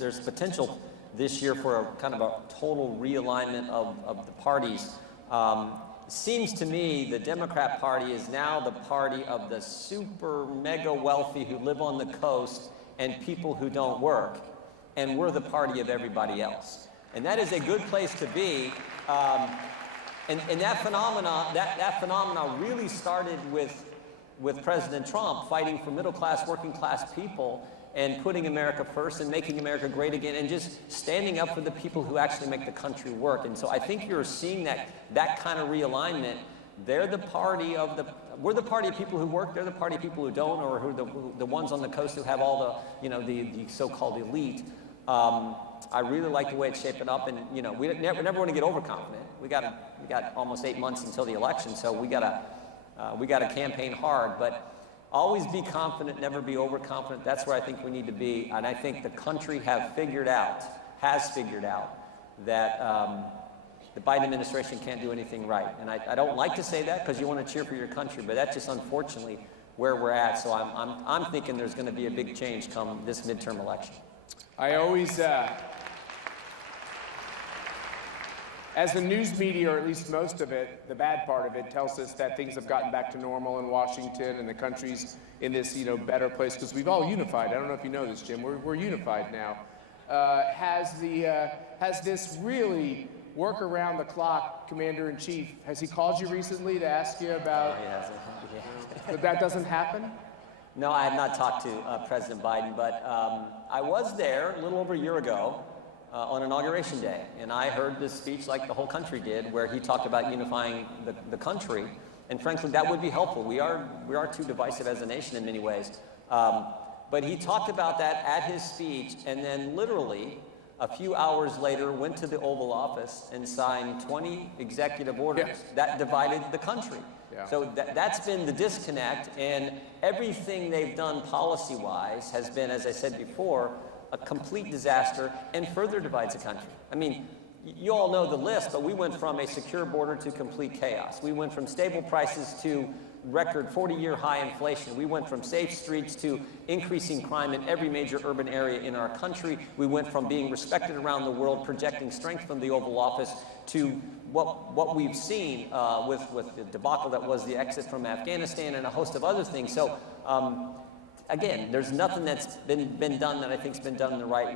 there's potential this year for a kind of a total realignment of the parties. Seems to me the Democrat Party is now the party of the super mega wealthy who live on the coast and people who don't work, and we're the party of everybody else. And that is a good place to be. And that phenomena really started with President Trump fighting for middle-class, working-class people and putting America first and making America great again and just standing up for the people who actually make the country work. And so I think you're seeing that kind of realignment. They're the party of we're the party of people who work, they're the party of people who don't, or who the ones on the coast who have all the so-called elite. I really like the way it's shaping up, and we never want to get overconfident. We got almost 8 months until the election, so we gotta campaign hard, but always be confident, never be overconfident. That's where I think we need to be, and I think the country has figured out that the Biden administration can't do anything right. And I don't like to say that because you want to cheer for your country, but that's just unfortunately where we're at. So I'm thinking there's going to be a big change come this midterm election. I always, as the news media, or at least most of it, the bad part of it, tells us that things have gotten back to normal in Washington and the country's in this, better place because we've all unified. I don't know if you know this, Jim. We're unified now. Has this really work around the clock, Commander-in-Chief? Has he called you recently to ask you about? That doesn't happen? No, I have not talked to President Biden, but I was there a little over a year ago on Inauguration Day, and I heard this speech like the whole country did, where he talked about unifying the country, and frankly, that would be helpful. We are too divisive as a nation in many ways, but he talked about that at his speech, and then literally a few hours later went to the Oval Office and signed 20 executive orders that divided the country. Yeah. So that's been the disconnect, and everything they've done policy-wise has been, as I said before, a complete disaster and further divides the country. I mean, you all know the list, but we went from a secure border to complete chaos. We went from stable prices to record 40-year high inflation. We went from safe streets to increasing crime in every major urban area in our country. We went from being respected around the world, projecting strength from the Oval Office, to what we've seen with the debacle that was the exit from Afghanistan and a host of other things. So again, there's nothing that's been done that I think's been done in the right way.